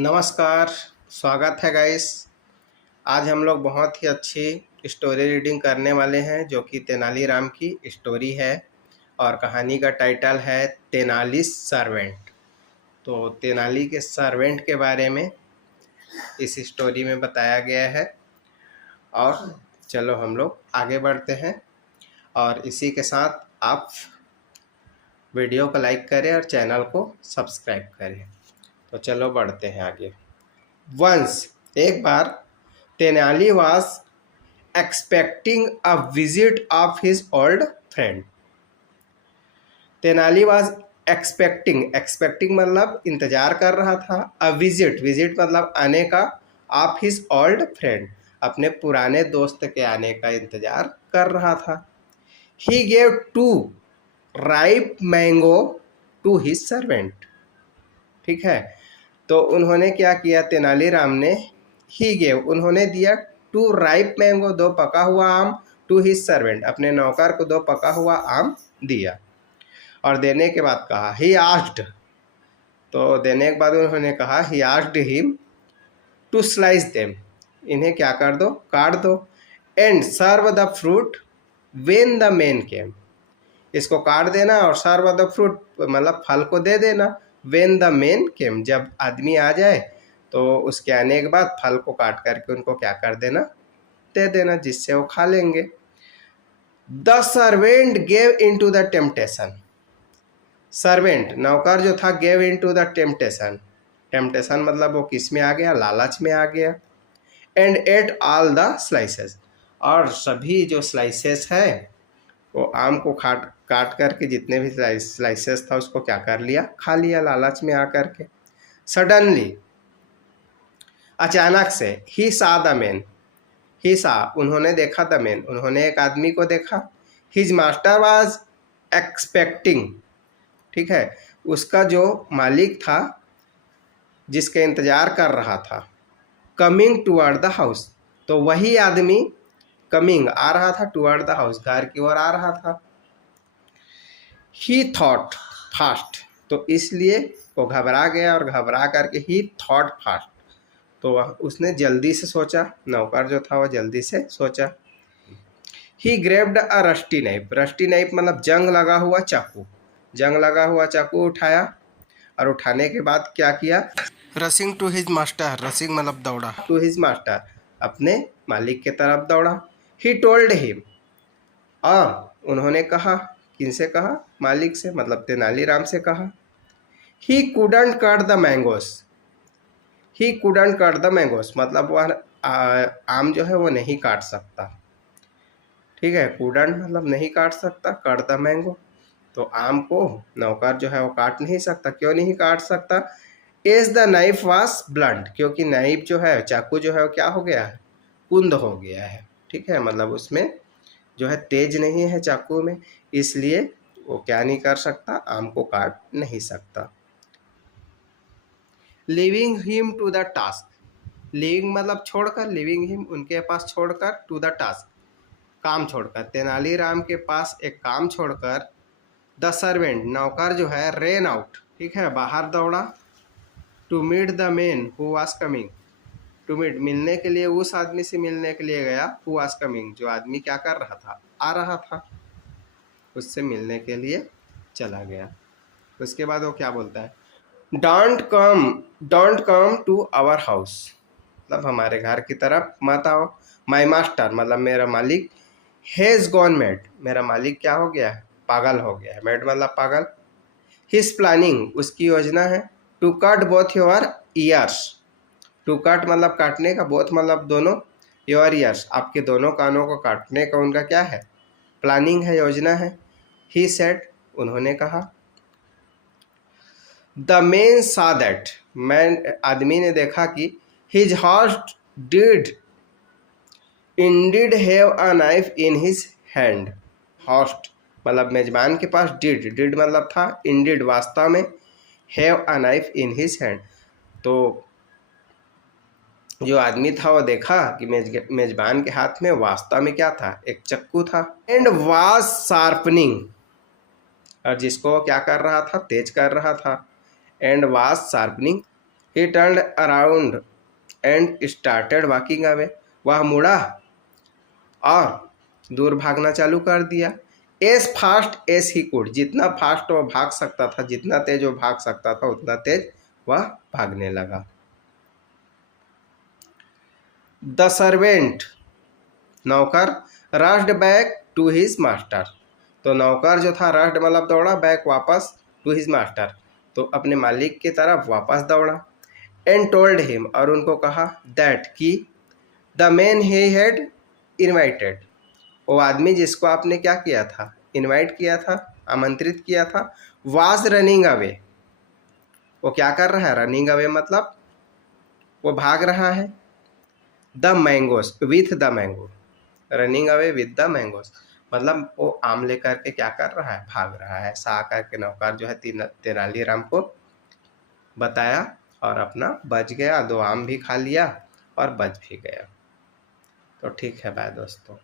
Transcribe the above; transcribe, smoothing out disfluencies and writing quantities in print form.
नमस्कार, स्वागत है गाइस। आज हम लोग बहुत ही अच्छी स्टोरी रीडिंग करने वाले हैं जो कि तेनालीराम की स्टोरी है और कहानी का टाइटल है तेनाली सर्वेंट। तो तेनाली के सर्वेंट के बारे में इस स्टोरी में बताया गया है और चलो हम लोग आगे बढ़ते हैं और इसी के साथ आप वीडियो को लाइक करें और चैनल को सब्सक्राइब करें। तो चलो बढ़ते हैं आगे। वंस एक बार Tenali was expecting a visit of his old friend. Tenali was expecting मतलब इंतजार कर रहा था। a visit मतलब आने का, of his old friend अपने पुराने दोस्त के आने का इंतजार कर रहा था। he gave 2 ripe mango to his servant। ठीक है, तो उन्होंने क्या किया, तेनालीराम ने ही गेव उन्होंने दिया 2 राइप मैंगो 2 पका हुआ आम टू हिज सर्वेंट अपने नौकर को 2 पका हुआ आम दिया। और देने के बाद कहा ही आस्क्ड, तो देने के बाद उन्होंने कहा he asked him to slice them इन्हें क्या कर दो, काट दो। And serve the fruit when the man came इसको काट देना और सर्व द फ्रूट मतलब फल को दे देना। व्हेन द मैन केम जब आदमी आ जाए तो उसके आने के बाद फल को काट करके उनको क्या कर देना, दे देना, जिससे वो खा लेंगे। The servant gave into the temptation servant नौकर जो था gave into the temptation temptation मतलब वो किस में आ गया, लालच में आ गया। And at all the slices और सभी जो स्लाइसेस है वो आम को काट करके जितने भी स्लाइसेस था उसको क्या कर लिया, खा लिया लालच में आकर के। सडनली अचानक से ही सा द मैन ही सा उन्होंने देखा द मैन उन्होंने एक आदमी को देखा। हिज मास्टर वाज एक्सपेक्टिंग ठीक है, उसका जो मालिक था जिसके इंतजार कर रहा था, कमिंग टुवर्ड द हाउस तो वही आदमी कमिंग आ रहा था, टुवर्ड द हाउस घर की ओर आ रहा था। ही थॉट फास्ट तो इसलिए वो घबरा गया और घबरा करके ही थॉट फास्ट तो उसने जल्दी से सोचा, नौकर जो था वो जल्दी से सोचा। ही ग्रेब्ड अ रस्टी नाइफ मतलब जंग लगा हुआ चाकू उठाया और उठाने के बाद क्या किया, rushing to his master rushing मतलब दौड़ा, टू हिज मास्टर अपने मालिक के तरफ दौड़ा। ही टोल्ड हिम और उन्होंने कहा, किनसे कहा, मालिक से मतलब तेनालीराम से कहा। He couldn't cut the mangoes मतलब वह आम जो है वो नहीं काट सकता। ठीक है, कुडंट मतलब नहीं काट सकता, कट द मैंगो तो आम को नौकर जो है वो काट नहीं सकता। क्यों नहीं काट सकता, as the knife was blunt क्योंकि नाइफ जो है चाकू जो है वो क्या हो गया है, कुंद हो गया है। ठीक है, मतलब उसमें जो है तेज नहीं है चाकू में, इसलिए वो क्या नहीं कर सकता, आम को काट नहीं सकता। Leaving him to the task leaving मतलब छोड़कर, लिविंग हिम उनके पास छोड़कर, टू द टास्क काम छोड़कर, तेनालीराम के पास एक काम छोड़कर। द सर्वेंट नौकर जो है रेन आउट ठीक है, बाहर दौड़ा। To meet the man who was coming to meet मिलने के लिए, उस आदमी से मिलने के लिए गया। हु वाज कमिंग जो आदमी क्या कर रहा था, आ रहा था, उससे मिलने के लिए चला गया। उसके बाद वो क्या बोलता है, don't come to our house मतलब हमारे घर की तरफ मत आओ। माई मास्टर मतलब मेरा मालिक, हैज़ गॉन मैड मेरा मालिक क्या हो गया है, पागल हो गया है, मैड मतलब पागल। हिज प्लानिंग उसकी योजना है। To cut both your ears to cut मतलब काटने का, बोथ मतलब दोनों, योर ईयर्स आपके दोनों कानों को काटने का उनका क्या है, प्लानिंग है, योजना है। ही सेड उन्होंने कहा। द मैन सा दैट मैन आदमी ने देखा कि his host did Indeed have a knife in his hand host मतलब मेजबान के पास, डिड मतलब था, इंडीड वास्तव में, have a knife in his hand तो जो आदमी था वो देखा कि मेजबान के हाथ में वास्तव में क्या था, एक चक्कू था। एंड वाज शार्पनिंग और जिसको क्या कर रहा था, तेज कर रहा था। And was sharpening he turned around and started walking away, वह मुड़ा और दूर भागना चालू कर दिया। As fast as he could, जितना फास्ट वह भाग सकता था, जितना तेज वो भाग सकता था, उतना तेज वह भागने लगा। द सर्वेंट, नौकर, rushed back to his master, तो नौकर जो था रश्ड मतलब दौड़ा, बैक वापस, टू हिज मास्टर तो अपने मालिक की तरफ वापस दौड़ा। एंड टोल्ड हिम, और उनको कहा, दैट कि the man he had invited, वो आदमी जिसको आपने क्या किया था, इनवाइट किया था, आमंत्रित किया था, वाज रनिंग अवे, वो क्या कर रहा है, रनिंग अवे मतलब वो भाग रहा है, the mangoes with the mango, running away with the mangoes मतलब वो आम लेकर के क्या कर रहा है, भाग रहा है। ऐसा करके नौकर जो है तेनालीराम को बताया और अपना बच गया, 2 आम भी खा लिया और बच भी गया। तो ठीक है, बाय दोस्तों।